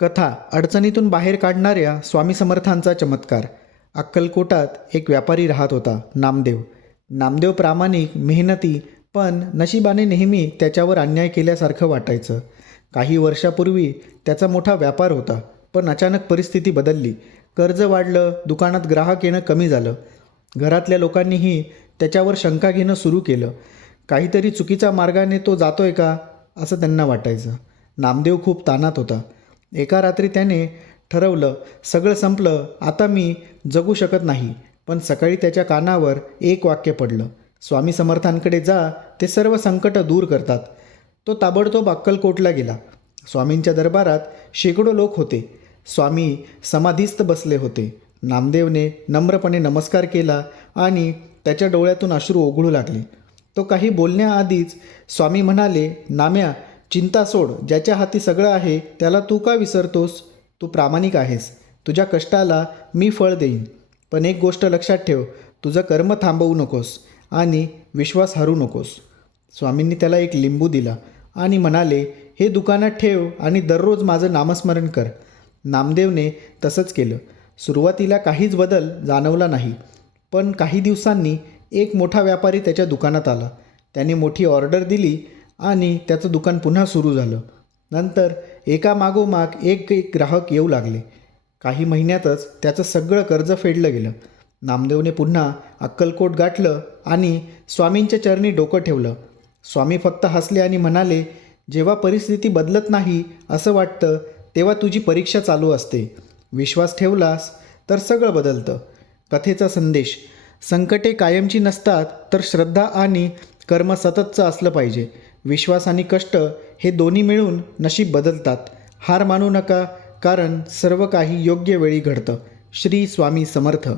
कथा अडचणीतून बाहेर काढणाऱ्या स्वामी समर्थांचा चमत्कार. अक्कलकोटात एक व्यापारी राहत होता, नामदेव. नामदेव प्रामाणिक, मेहनती, पण नशिबाने नेहमी त्याच्यावर अन्याय केल्यासारखं वाटायचं. काही वर्षापूर्वी त्याचा मोठा व्यापार होता, पण अचानक परिस्थिती बदलली. कर्ज वाढलं, दुकानात ग्राहक येणं कमी झालं. घरातल्या लोकांनीही त्याच्यावर शंका घेणं सुरू केलं. काहीतरी चुकीच्या मार्गाने तो जातोय का, असं त्यांना वाटायचं. नामदेव खूप ताणात होता. एका रात्री त्याने ठरवलं, सगळं संपलं, आता मी जगू शकत नाही. पण सकाळी त्याच्या कानावर एक वाक्य पडलं, स्वामी समर्थांकडे जा, ते सर्व संकट दूर करतात. तो ताबडतोब अक्कलकोटला गेला. स्वामींच्या दरबारात शेकडो लोक होते. स्वामी समाधीस्थ बसले होते. नामदेवने नम्रपणे नमस्कार केला आणि त्याच्या डोळ्यातून अश्रू ओघळू लागले. तो काही बोलण्याआधीच स्वामी म्हणाले, नाम्या, चिंता सोड. ज्याच्या हाती सगळं आहे त्याला तू का विसरतोस? तू प्रामाणिक आहेस. तुझ्या कष्टाला मी फळ देईन. पण एक गोष्ट लक्षात ठेव, तुझं कर्म थांबवू नकोस आणि विश्वास हरू नकोस. स्वामींनी त्याला एक लिंबू दिला आणि म्हणाले, हे दुकानात ठेव आणि दररोज माझं नामस्मरण कर. नामदेवने तसंच केलं. सुरुवातीला काहीच बदल जाणवला नाही. पण काही दिवसांनी एक मोठा व्यापारी त्याच्या दुकानात आला. त्याने मोठी ऑर्डर दिली आणि त्याचं दुकान पुन्हा सुरू झालं. नंतर एकामागोमाग एक ग्राहक येऊ लागले. काही महिन्यातच त्याचं सगळं कर्ज फेडलं गेलं. नामदेवने पुन्हा अक्कलकोट गाठलं आणि स्वामींच्या चरणी डोकं ठेवलं. स्वामी फक्त हसले आणि म्हणाले, जेव्हा परिस्थिती बदलत नाही असं वाटतं, तेव्हा तुझी परीक्षा चालू असते. विश्वास ठेवलास तर सगळं बदलतं. कथेचा संदेश, संकटे कायमची नसतात, तर श्रद्धा आणि कर्म सततचं असलं पाहिजे. विश्वास आणि कष्ट हे दोन्ही मिळून नशीब बदलतात. हार मानू नका, कारण सर्व काही योग्य वेळी घडतं. श्री स्वामी समर्थ.